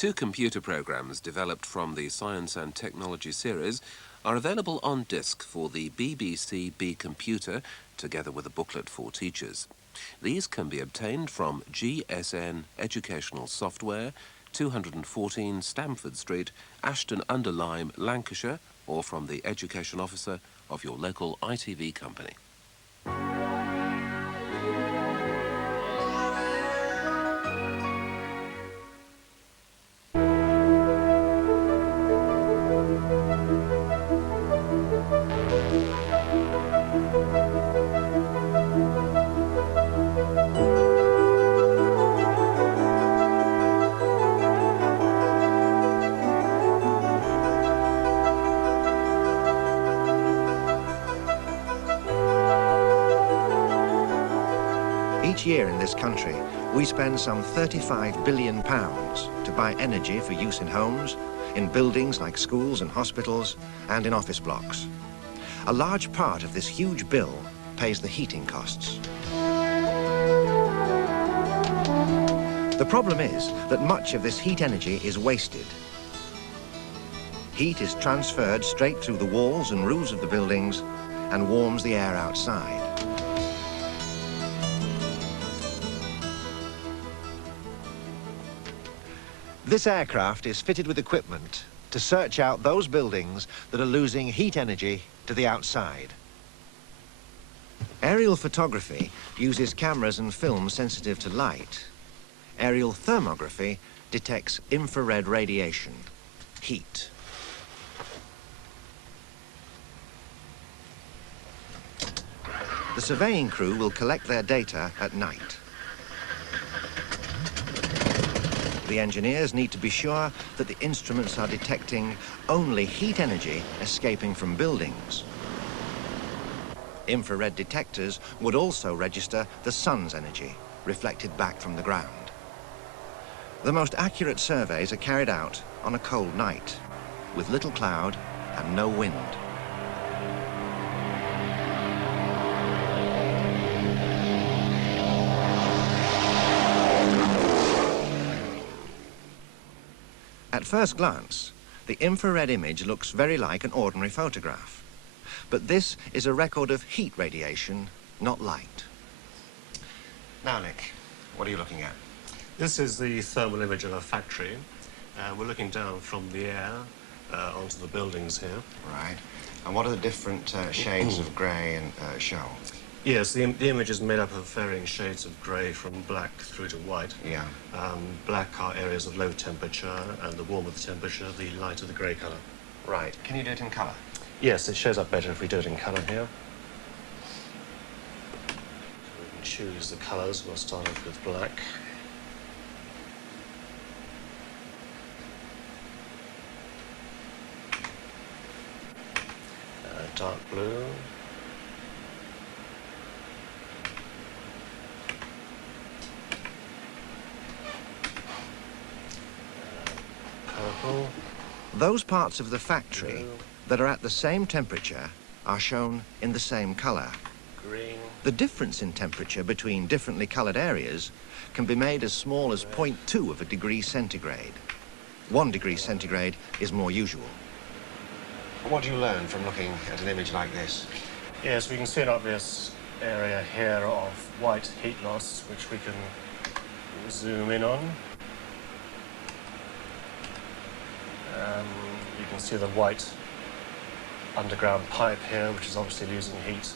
Two computer programs developed from the Science and Technology series are available on disc for the BBC B Computer, together with a booklet for teachers. These can be obtained from GSN Educational Software, 214 Stamford Street, Ashton-under-Lyme, Lancashire, or from the Education Officer of your local ITV company. Each year in this country, we spend some £35 billion to buy energy for use in homes, in buildings like schools and hospitals, and in office blocks. A large part of this huge bill pays the heating costs. The problem is that much of this heat energy is wasted. Heat is transferred straight through the walls and roofs of the buildings and warms the air outside. This aircraft is fitted with equipment to search out those buildings that are losing heat energy to the outside. Aerial photography uses cameras and films sensitive to light. Aerial thermography detects infrared radiation, heat. The surveying crew will collect their data at night. The engineers need to be sure that the instruments are detecting only heat energy escaping from buildings. Infrared detectors would also register the sun's energy, reflected back from the ground. The most accurate surveys are carried out on a cold night, with little cloud and no wind. At first glance, the infrared image looks very like an ordinary photograph. But this is a record of heat radiation, not light. Now, Nick, what are you looking at? This is the thermal image of a factory. We're looking down from the air onto the buildings here. Right. And what are the different shades of grey and show? Yes, the image is made up of varying shades of grey, from black through to white. Yeah. Black are areas of low temperature, and the warmer the temperature, the lighter the grey colour. Right. Can you do it in colour? Yes, it shows up better if we do it in colour here. We can choose the colours. We'll start off with black. Dark blue. Purple. Those parts of the factory that are at the same temperature are shown in the same colour. Green. The difference in temperature between differently coloured areas can be made as small as 0.2 of a degree centigrade. 1 degree centigrade is more usual. What do you learn from looking at an image like this? Yes, we can see an obvious area here of white heat loss, which we can zoom in on. You can see the white underground pipe here, which is obviously losing heat,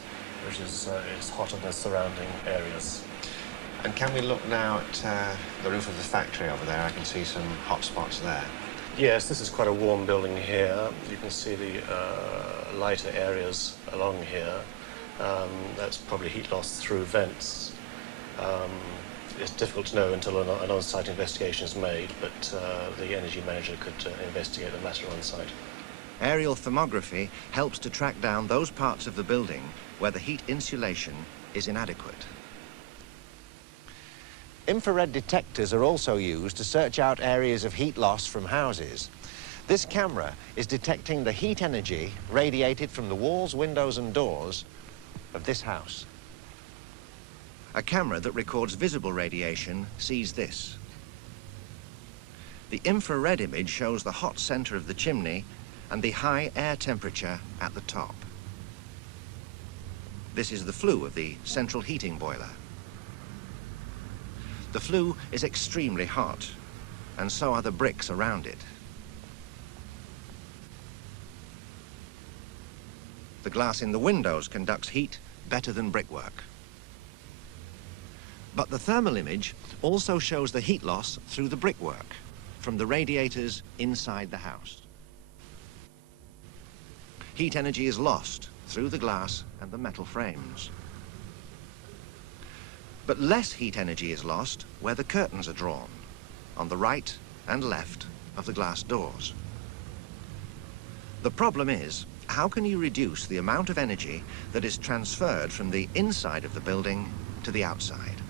which is hotter than the surrounding areas. And can we look now at the roof of the factory over there? I can see some hot spots there. Yes, this is quite a warm building here. You can see the lighter areas along here. That's probably heat loss through vents. It's difficult to know until an on-site investigation is made, but the energy manager could investigate the matter on-site. Aerial thermography helps to track down those parts of the building where the heat insulation is inadequate. Infrared detectors are also used to search out areas of heat loss from houses. This camera is detecting the heat energy radiated from the walls, windows and doors of this house. A camera that records visible radiation sees this. The infrared image shows the hot center of the chimney and the high air temperature at the top. This is the flue of the central heating boiler. The flue is extremely hot, and so are the bricks around it. The glass in the windows conducts heat better than brickwork. But the thermal image also shows the heat loss through the brickwork from the radiators inside the house. Heat energy is lost through the glass and the metal frames. But less heat energy is lost where the curtains are drawn, on the right and left of the glass doors. The problem is, how can you reduce the amount of energy that is transferred from the inside of the building to the outside?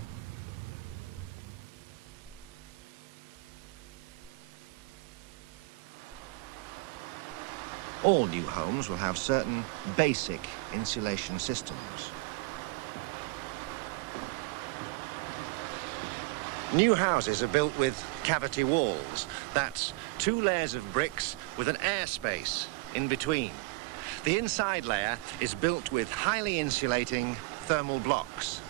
All new homes will have certain basic insulation systems. New houses are built with cavity walls. That's 2 layers of bricks with an air space in between. The inside layer is built with highly insulating thermal blocks.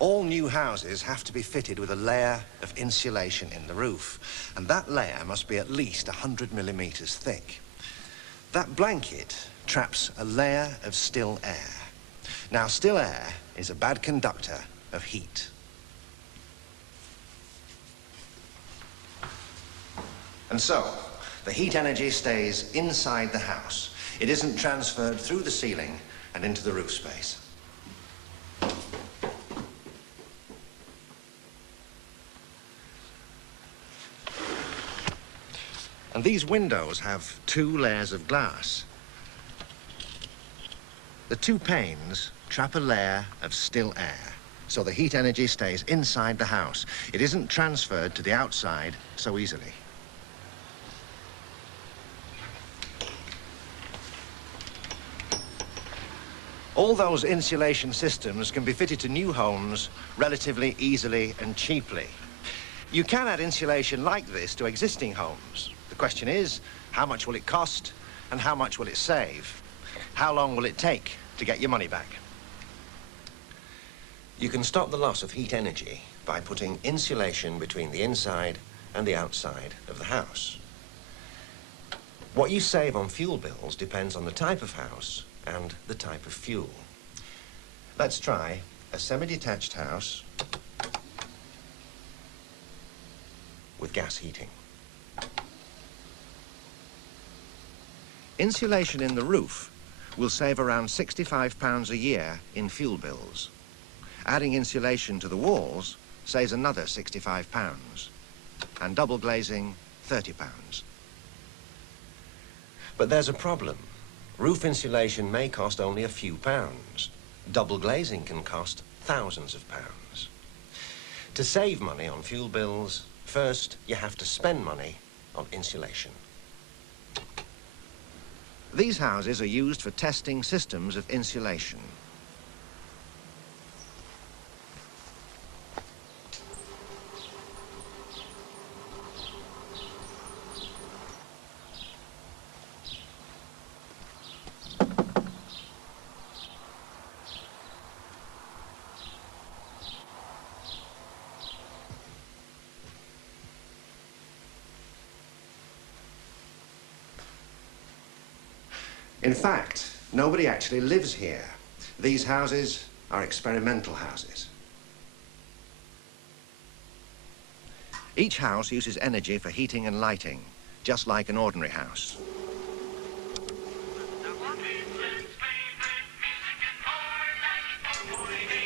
All new houses have to be fitted with a layer of insulation in the roof, and that layer must be at least 100 millimeters thick. That blanket traps a layer of still air. Now, still air is a bad conductor of heat. And so, the heat energy stays inside the house. It isn't transferred through the ceiling and into the roof space. And these windows have 2 layers of glass. The 2 panes trap a layer of still air, so the heat energy stays inside the house. It isn't transferred to the outside so easily. All those insulation systems can be fitted to new homes relatively easily and cheaply. You can add insulation like this to existing homes. The question is, how much will it cost and how much will it save? How long will it take to get your money back? You can stop the loss of heat energy by putting insulation between the inside and the outside of the house. What you save on fuel bills depends on the type of house and the type of fuel. Let's try a semi-detached house with gas heating. Insulation in the roof will save around £65 a year in fuel bills. Adding insulation to the walls saves another £65, and double glazing £30. But there's a problem. Roof insulation may cost only a few pounds. Double glazing can cost thousands of pounds. To save money on fuel bills, first you have to spend money on insulation. These houses are used for testing systems of insulation. In fact, nobody actually lives here. These houses are experimental houses. Each house uses energy for heating and lighting, just like an ordinary house.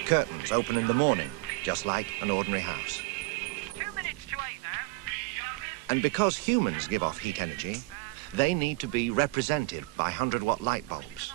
Curtains open in the morning, just like an ordinary house. 2 minutes to 8 now. And because humans give off heat energy, they need to be represented by 100-watt light bulbs.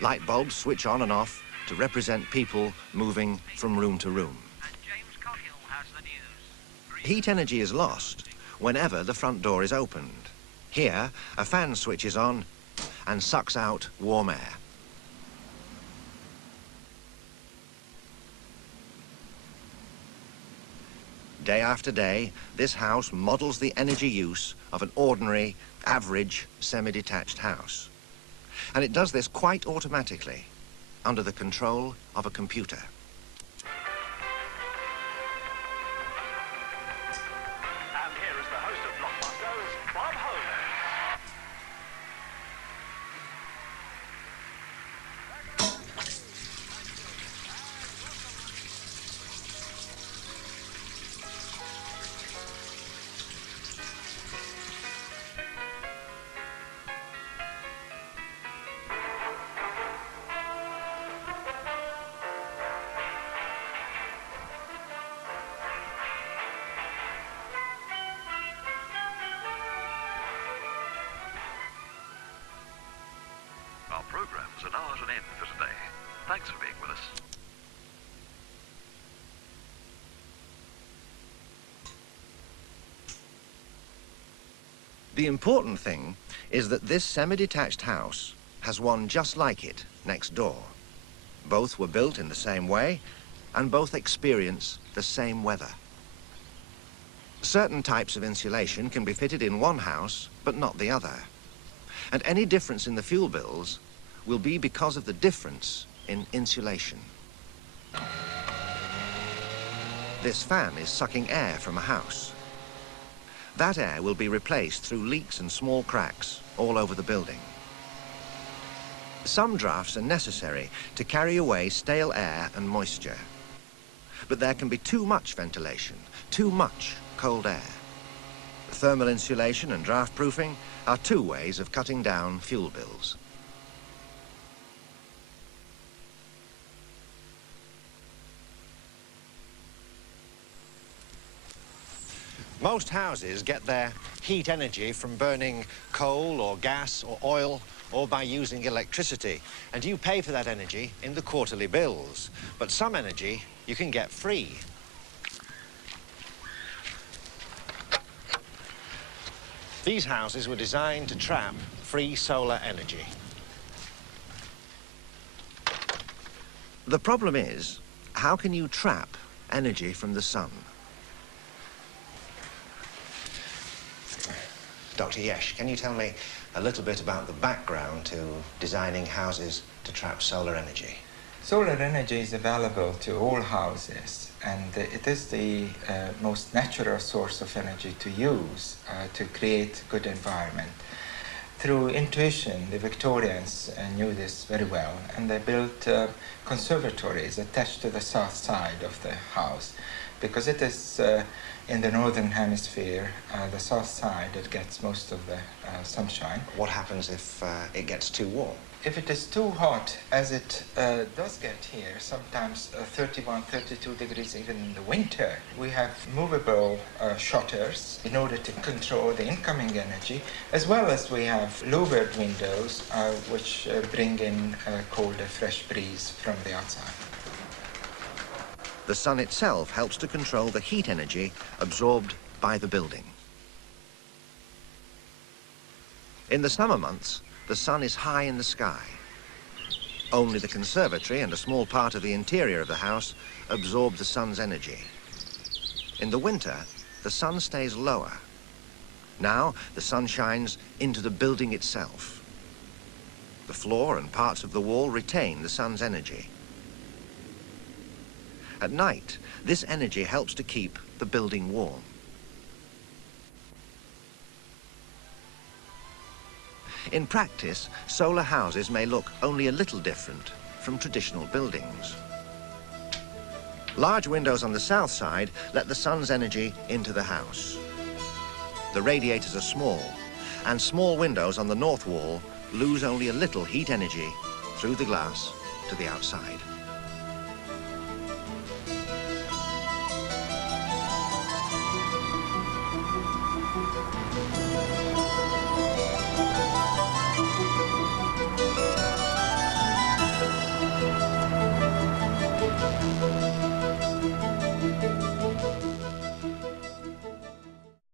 Light bulbs switch on and off to represent people moving from room to room. And James Cothill has the news. Heat energy is lost whenever the front door is opened. Here, a fan switches on and sucks out warm air. Day after day, this house models the energy use of an ordinary, average, semi-detached house. And it does this quite automatically, under the control of a computer. And here is the host of Blockbusters, Bob Hogan. Our programmes are now at an end for today. Thanks for being with us. The important thing is that this semi-detached house has one just like it next door. Both were built in the same way, and both experience the same weather. Certain types of insulation can be fitted in one house, but not the other. And any difference in the fuel bills will be because of the difference in insulation. This fan is sucking air from a house. That air will be replaced through leaks and small cracks all over the building. Some drafts are necessary to carry away stale air and moisture. But there can be too much ventilation, too much cold air. Thermal insulation and draft proofing are two ways of cutting down fuel bills. Most houses get their heat energy from burning coal or gas or oil or by using electricity. And you pay for that energy in the quarterly bills. But some energy you can get free. These houses were designed to trap free solar energy. The problem is, how can you trap energy from the sun? Dr. Yesh, can you tell me a little bit about the background to designing houses to trap solar energy? Solar energy is available to all houses, and it is the most natural source of energy to use to create a good environment. Through intuition, the Victorians knew this very well, and they built conservatories attached to the south side of the house, because it is in the northern hemisphere, the south side, that gets most of the sunshine. What happens if it gets too warm? If it is too hot, as it does get here, sometimes 31, 32 degrees even in the winter, we have movable shutters in order to control the incoming energy, as well as we have louvered windows which bring in cold, fresh breeze from the outside. The sun itself helps to control the heat energy absorbed by the building. In the summer months, the sun is high in the sky. Only the conservatory and a small part of the interior of the house absorb the sun's energy. In the winter, the sun stays lower. Now, the sun shines into the building itself. The floor and parts of the wall retain the sun's energy. At night, this energy helps to keep the building warm. In practice, solar houses may look only a little different from traditional buildings. Large windows on the south side let the sun's energy into the house. The radiators are small, and small windows on the north wall lose only a little heat energy through the glass to the outside.